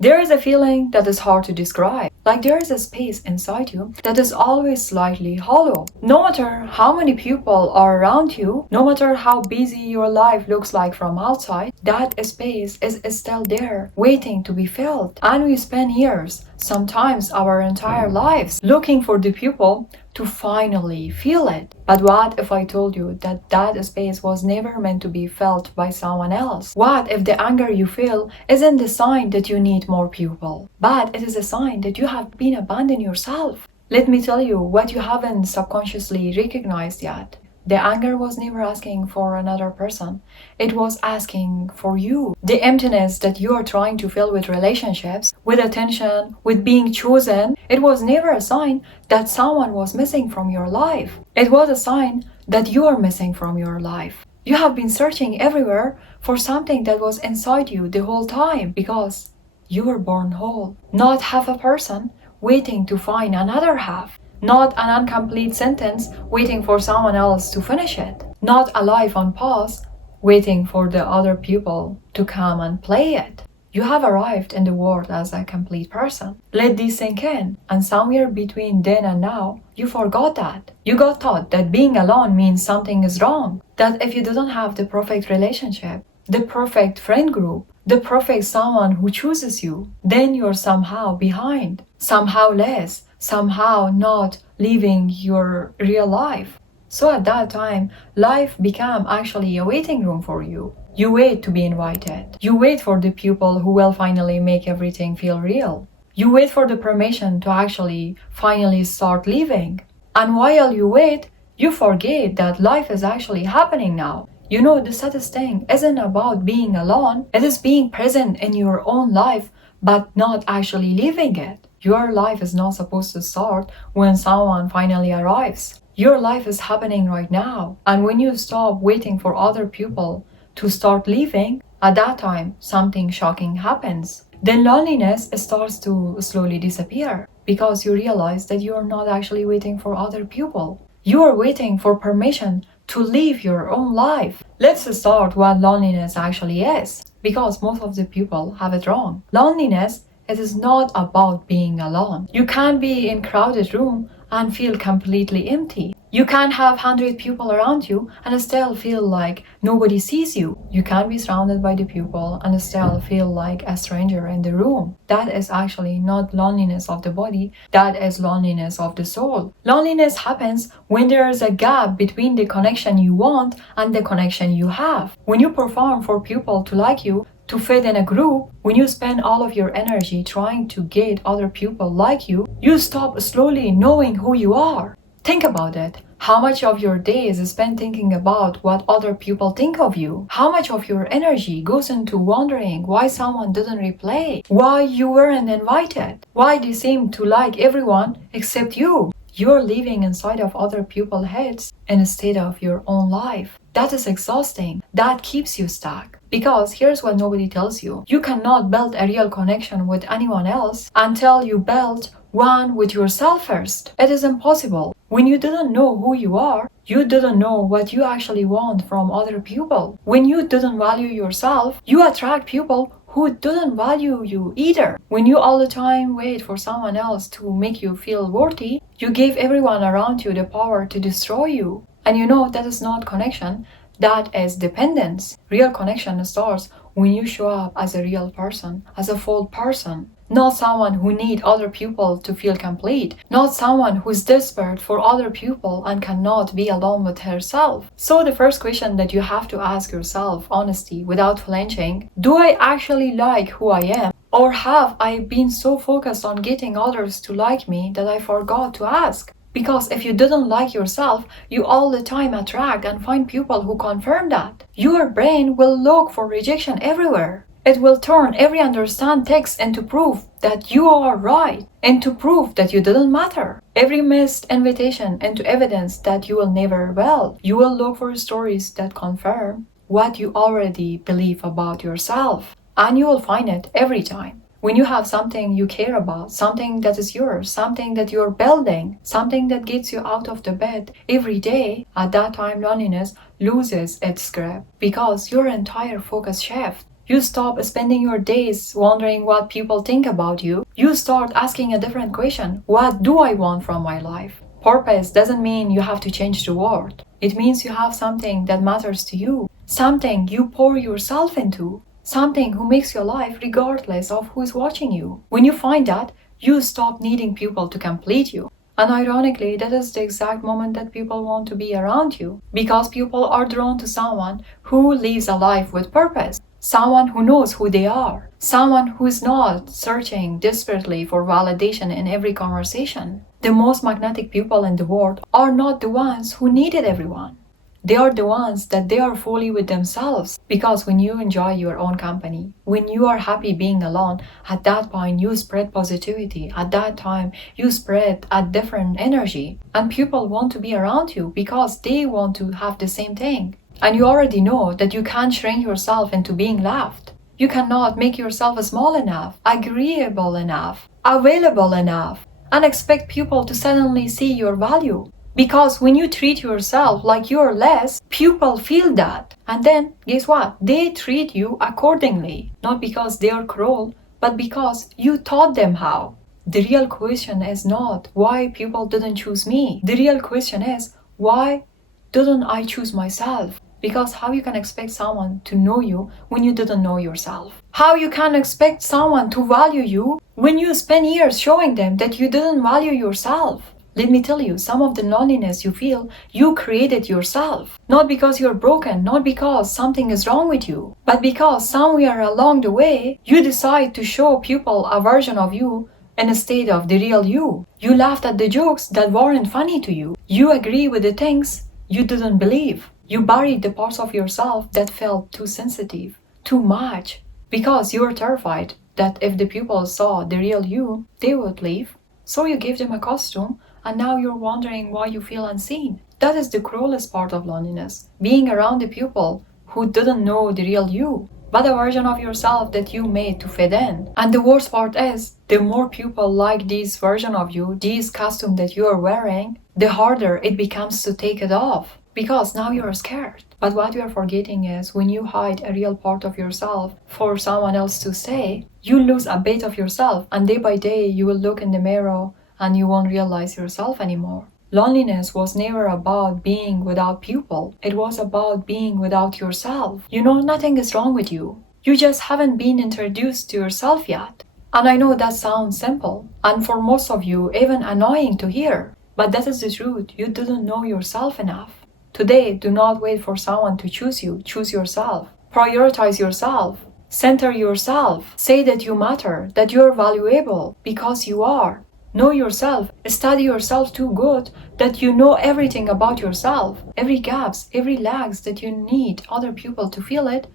There is a feeling that is hard to describe, like there is a space inside you that is always slightly hollow. No matter how many people are around you, no matter how busy your life looks like from outside, that space is still there, waiting to be filled. And we spend years, sometimes our entire lives, looking for the people to finally feel it. But what if I told you that that space was never meant to be felt by someone else? What if the anger you feel isn't the sign that you need more people, but it is a sign that you have been abandoned yourself? Let me tell you what you haven't subconsciously recognized yet. The anger was never asking for another person. It was asking for you. The emptiness that you are trying to fill with relationships, with attention, with being chosen, it was never a sign that someone was missing from your life. It was a sign that you are missing from your life. You have been searching everywhere for something that was inside you the whole time because you were born whole, not half a person waiting to find another half. Not an incomplete sentence waiting for someone else to finish it. Not a life on pause waiting for the other people to come and play it. You have arrived in the world as a complete person. Let this sink in, and somewhere between then and now, you forgot that. You got taught that being alone means something is wrong. That if you didn't have the perfect relationship, the perfect friend group, the perfect someone who chooses you, then you're somehow behind, somehow less, somehow not living your real life. So at that time, life became actually a waiting room for you. You wait to be invited. You wait for the people who will finally make everything feel real. You wait for the permission to actually finally start living. And while you wait, you forget that life is actually happening now. You know, the saddest thing isn't about being alone, it is being present in your own life, but not actually living it. Your life is not supposed to start when someone finally arrives. Your life is happening right now. And when you stop waiting for other people to start living, at that time, something shocking happens. Then loneliness starts to slowly disappear because you realize that you are not actually waiting for other people. You are waiting for permission to live your own life. Let's start what loneliness actually is, because most of the people have it wrong. Loneliness, it is not about being alone. You can't be in a crowded room and feel completely empty. You can't have 100 people around you and still feel like nobody sees you. You can't be surrounded by the people and still feel like a stranger in the room. That is actually not loneliness of the body, that is loneliness of the soul. Loneliness happens when there is a gap between the connection you want and the connection you have. When you perform for people to like you, to fit in a group, when you spend all of your energy trying to get other people like you, you stop slowly knowing who you are. Think about it. How much of your day is spent thinking about what other people think of you? How much of your energy goes into wondering why someone didn't replay? Why you weren't invited? Why they seem to like everyone except you? You're living inside of other people's heads instead of your own life. That is exhausting. That keeps you stuck. Because here's what nobody tells you. You cannot build a real connection with anyone else until you build one with yourself first. It is impossible. When you didn't know who you are, you didn't know what you actually want from other people. When you didn't value yourself, you attract people who didn't value you either. When you all the time wait for someone else to make you feel worthy, you gave everyone around you the power to destroy you. And you know that is not connection, that is dependence. Real connection starts when you show up as a real person, as a full person. Not someone who needs other people to feel complete. Not someone who is desperate for other people and cannot be alone with herself. So the first question that you have to ask yourself, honestly, without flinching, do I actually like who I am? Or have I been so focused on getting others to like me that I forgot to ask? Because if you didn't like yourself, you all the time attract and find people who confirm that. Your brain will look for rejection everywhere. It will turn every understand text into proof that you are right, into proof that you didn't matter. Every missed invitation into evidence that you will never will. You will look for stories that confirm what you already believe about yourself. And you will find it every time. When you have something you care about, something that is yours, something that you're building, something that gets you out of the bed every day, at that time loneliness loses its grip because your entire focus shifts. You stop spending your days wondering what people think about you. You start asking a different question. What do I want from my life? Purpose doesn't mean you have to change the world. It means you have something that matters to you, something you pour yourself into, something who makes your life regardless of who is watching you. When you find that, you stop needing people to complete you. And ironically, that is the exact moment that people want to be around you, because people are drawn to someone who lives a life with purpose, someone who knows who they are, someone who is not searching desperately for validation in every conversation. The most magnetic people in the world are not the ones who needed everyone. They are the ones that they are fully with themselves, because when you enjoy your own company, when you are happy being alone, at that point you spread positivity. At that time you spread a different energy, and people want to be around you because they want to have the same thing. And you already know that you can't shrink yourself into being loved. You cannot make yourself small enough, agreeable enough, available enough, and expect people to suddenly see your value. Because when you treat yourself like you're less, people feel that. And then, guess what? They treat you accordingly. Not because they are cruel, but because you taught them how. The real question is not why people didn't choose me. The real question is, why didn't I choose myself? Because how you can expect someone to know you when you didn't know yourself? How you can expect someone to value you when you spend years showing them that you didn't value yourself? Let me tell you, some of the loneliness you feel, you created yourself. Not because you're broken, not because something is wrong with you, but because somewhere along the way, you decide to show people a version of you instead of the real you. You laughed at the jokes that weren't funny to you. You agree with the things you didn't believe. You buried the parts of yourself that felt too sensitive, too much, because you were terrified that if the people saw the real you, they would leave. So you gave them a costume, and now you're wondering why you feel unseen. That is the cruelest part of loneliness, being around the people who didn't know the real you, but a version of yourself that you made to fit in. And the worst part is, the more people like this version of you, this costume that you are wearing, the harder it becomes to take it off, because now you're scared. But what you are forgetting is, when you hide a real part of yourself for someone else to say, you lose a bit of yourself, and day by day you will look in the mirror and you won't realize yourself anymore. Loneliness was never about being without people. It was about being without yourself. You know, nothing is wrong with you. You just haven't been introduced to yourself yet. And I know that sounds simple, and for most of you, even annoying to hear. But that is the truth. You didn't know yourself enough. Today, do not wait for someone to choose you. Choose yourself. Prioritize yourself. Center yourself. Say that you matter, that you're valuable, because you are. Know yourself, study yourself too good that you know everything about yourself. Every gaps, every lags that you need other people to feel it,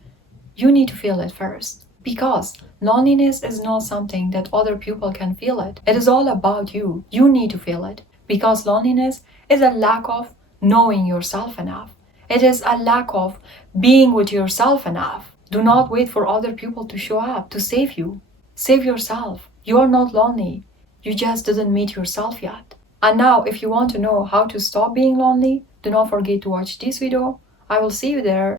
you need to feel it first. Because loneliness is not something that other people can feel it. It is all about you. You need to feel it. Because loneliness is a lack of knowing yourself enough. It is a lack of being with yourself enough. Do not wait for other people to show up to save you. Save yourself. You are not lonely. You just didn't meet yourself yet. And now, if you want to know how to stop being lonely, do not forget to watch this video. I will see you there.